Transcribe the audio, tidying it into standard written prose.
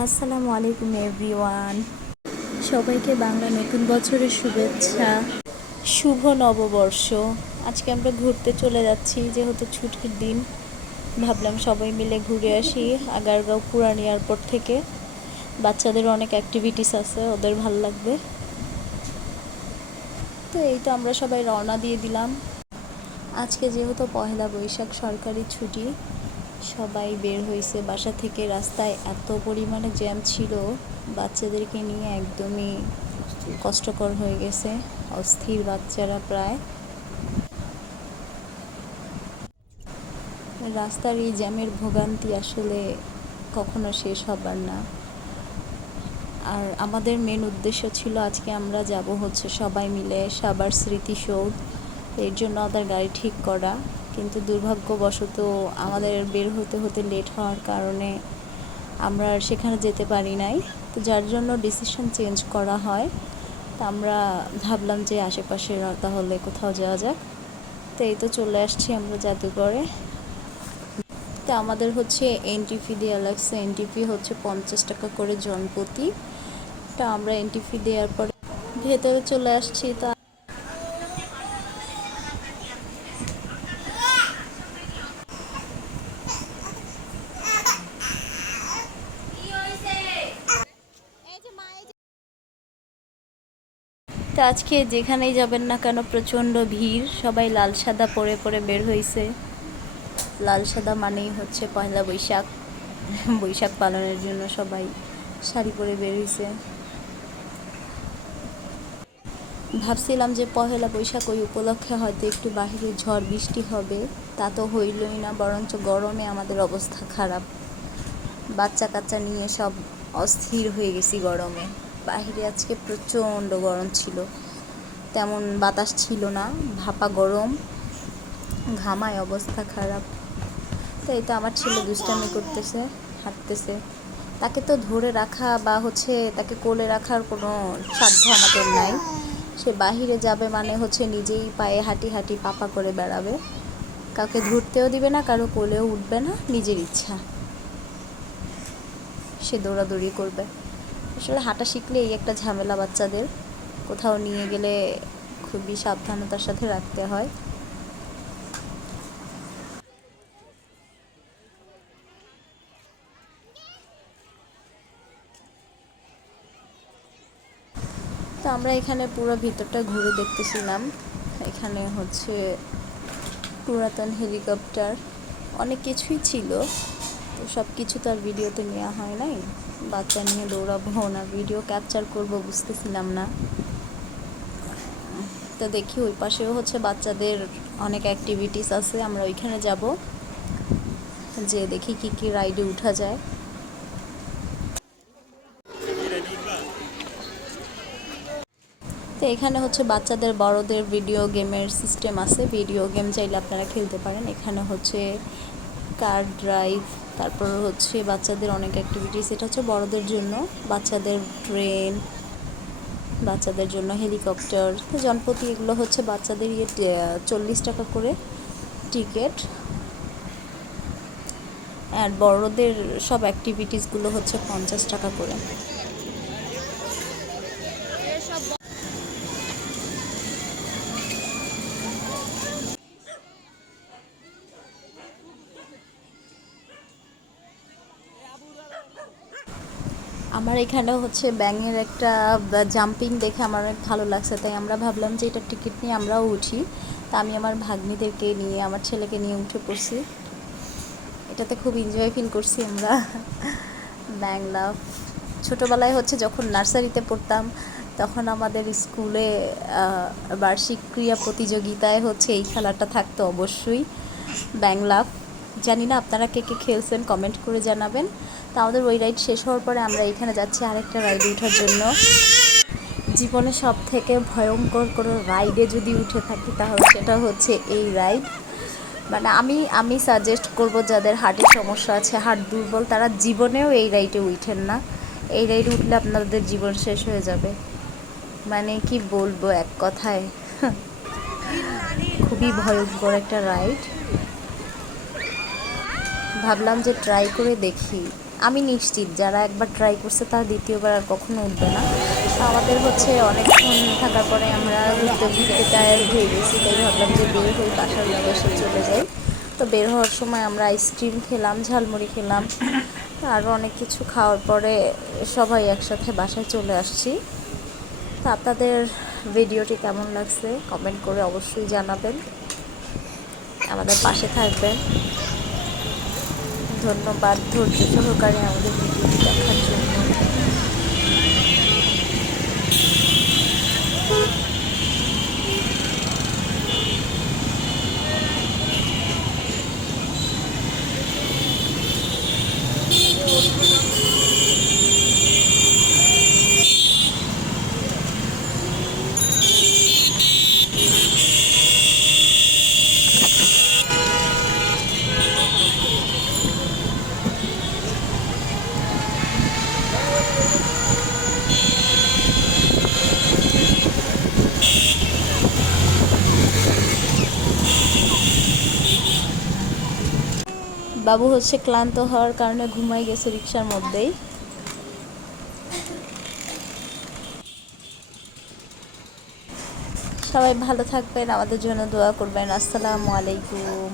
আসসালামু আলাইকুম এভরিওয়ান, সবাইকে বাংলা নতুন বছরের শুভেচ্ছা, শুভ নববর্ষ। আজকে আমরা ঘুরতে চলে যাচ্ছি, যেহেতু ছুটির দিন ভাবলাম সবাই মিলে ঘুরে আসি আগারগাঁও পুরান এয়ারপোর্ট থেকে। বাচ্চাদের অনেক অ্যাক্টিভিটিস আছে, ওদের ভালো লাগবে। তো এই তো আমরা সবাই রওনা দিয়ে দিলাম। আজকে যেহেতু পহেলা বৈশাখ, সরকারি ছুটি, সবাই বের হয়েছে বাসা থেকে। রাস্তায় এত পরিমাণে জ্যাম ছিল, বাচ্চাদেরকে নিয়ে একদমই কষ্টকর হয়ে গেছে, অস্থির বাচ্চারা প্রায়। রাস্তার এই জ্যামের ভোগান্তি আসলে কখনো শেষ হবার না। আর আমাদের মেন উদ্দেশ্য ছিল আজকে আমরা যাব হচ্ছে সবাই মিলে সাভার স্মৃতিসৌধ, এর জন্য ওদের গাড়ি ঠিক করা। কিন্তু দুর্ভাগ্যবশত আমাদের বের হতে হতে লেট হওয়ার কারণে আমরা আর সেখানে যেতে পারি নাই। তো যার জন্য ডিসিশন চেঞ্জ করা হয়। তো আমরা ভাবলাম যে আশেপাশে তাহলে কোথাও যাওয়া যাক। তো এই তো চলে আসছি আমরা জাদুঘরে। তো আমাদের হচ্ছে এন্ট্রি ফি দেওয়া লাগছে। এন্ট্রি ফি হচ্ছে 50 টাকা করে জনপ্রতি। তো আমরা এন্ট্রি ফি দেওয়ার পরে ভেতরে চলে আসছি। তা তো আজকে যেখানেই যাবেন না কেন প্রচণ্ড ভিড়, সবাই লাল সাদা পরে পরে বের হয়েছে। লাল সাদা মানেই হচ্ছে পয়লা বৈশাখ, বৈশাখ পালনের জন্য সবাই শাড়ি পরে বের হয়েছে। ভাবছিলাম যে পহেলা বৈশাখ ওই উপলক্ষে হয়তো একটু বাহিরে ঝড় বৃষ্টি হবে, তা তো হইলই না, বরঞ্চ গরমে আমাদের অবস্থা খারাপ। বাচ্চা কাচ্চা নিয়ে সব অস্থির হয়ে গেছি গরমে। বাহিরে আজকে প্রচণ্ড গরম ছিল, তেমন বাতাস ছিল না, ভাপা গরম, ঘামায় অবস্থা খারাপ। তো এই তো আমার ছেলে দুষ্টামি করতেছে, হাঁটতেছে। তাকে তো ধরে রাখা বা হচ্ছে তাকে কোলে রাখার কোনো সাধ্য আমাদের নাই। সে বাহিরে যাবে মানে হচ্ছে নিজেই পায়ে হাঁটি হাঁটি পাপা করে বেড়াবে, কাউকে ধরতেও দিবে না, কারো কোলেও উঠবে না, নিজের ইচ্ছা সে দৌড়াদৌড়ি করবে। আসলে হাঁটা শিখলে এই একটা ঝামেলা বাচ্চাদের, কোথাও নিয়ে গেলে খুবই সাবধানতার সাথে রাখতে হয়। তো আমরা এখানে পুরো ভিতরটা ঘুরে দেখতেছিলাম। এখানে হচ্ছে পুরাতন হেলিকপ্টার, অনেক কিছুই ছিল। তো সব কিছু তো আর ভিডিওতে নেওয়া হয় নাই, বাচ্চা নিয়ে দৌড়াবো না ভিডিও ক্যাপচার করব বুঝতেছিলাম না। তো দেখি ওই পাশেও হচ্ছে বাচ্চাদের অনেক অ্যাক্টিভিটিস আছে, আমরা ওইখানে যাব, যে দেখি কি কি রাইডে উঠা যায়। তো এখানে হচ্ছে বাচ্চাদের বড়দের ভিডিও গেমের সিস্টেম আছে, ভিডিও গেম চাইলে আপনারা খেলতে পারেন। এখানে হচ্ছে কার ড্রাইভ, তারপর হচ্ছে বাচ্চাদের অনেক অ্যাক্টিভিটিস। এটা হচ্ছে বড়দের জন্য, বাচ্চাদের ট্রেন, বাচ্চাদের জন্য হেলিকপ্টার। তো জনপ্রতি এগুলো হচ্ছে বাচ্চাদের 40 টাকা করে টিকিট, আর বড়দের সব অ্যাক্টিভিটিসগুলো হচ্ছে 50 টাকা করে। আমার এখানে হচ্ছে ব্যাঙের একটা জাম্পিং দেখে আমার অনেক ভালো লাগছে, তাই আমরা ভাবলাম যে এটা টিকিট নিয়ে আমরাও উঠি। তা আমি আমার ভাগ্নিদেরকে নিয়ে, আমার ছেলেকে নিয়ে উঠে পড়ছি। এটাতে খুব এনজয় ফিল করছি আমরা। ব্যাং লাভ, ছোটোবেলায় হচ্ছে যখন নার্সারিতে পড়তাম তখন আমাদের স্কুলে বার্ষিক ক্রীড়া প্রতিযোগিতায় হচ্ছে এই খেলাটা থাকতো অবশ্যই, ব্যাং লাভ। জানি না আপনারা কে কে খেলছেন, কমেন্ট করে জানাবেন। তো আমাদের ওই রাইড শেষ হওয়ার পরে আমরা এখানে যাচ্ছি আরেকটা রাইডে ওঠার জন্য। জীবনে সব থেকে ভয়ঙ্কর কোনো রাইডে যদি উঠে থাকি তাহলে সেটা হচ্ছে এই রাইড। মানে আমি সাজেস্ট করব যাদের হার্টের সমস্যা আছে, হার্ট দুর্বল, তারা জীবনেও এই রাইডে উঠেন না। এই রাইডে উঠলে আপনাদের জীবন শেষ হয়ে যাবে। মানে কি বলবো এক কথায়, খুবই ভয়ঙ্কর একটা রাইড। ভাবলাম যে ট্রাই করে দেখি। আমি নিশ্চিত যারা একবার ট্রাই করছে তারা দ্বিতীয়বার আর কখনো উঠবে না। তো আমাদের হচ্ছে অনেকক্ষণ থাকার পরে আমরা ঘুরতে ঘুরতে টায়ার্ড হয়ে গেছি, তাই ভাবলাম যে বের হয়ে বাসার উদ্দেশ্যে চলে যাই। তো বের হওয়ার সময় আমরা আইসক্রিম খেলাম, ঝালমুড়ি খেলাম, আরও অনেক কিছু খাওয়ার পরে সবাই একসাথে বাসায় চলে আসছি। তো আপনাদের ভিডিওটি কেমন লাগছে কমেন্ট করে অবশ্যই জানাবেন, আমাদের পাশে থাকবেন। ধন্যবাদ ধৈর্য সহকারে আমাদের ভিডিওটি দেখার জন্য। বাবু হচ্ছে ক্লান্ত হওয়ার কারণে ঘুমাই গেছে রিক্সার মধ্যেই। সবাই ভালো থাকবেন, আমাদের জন্য দোয়া করবেন। আসসালামু আলাইকুম।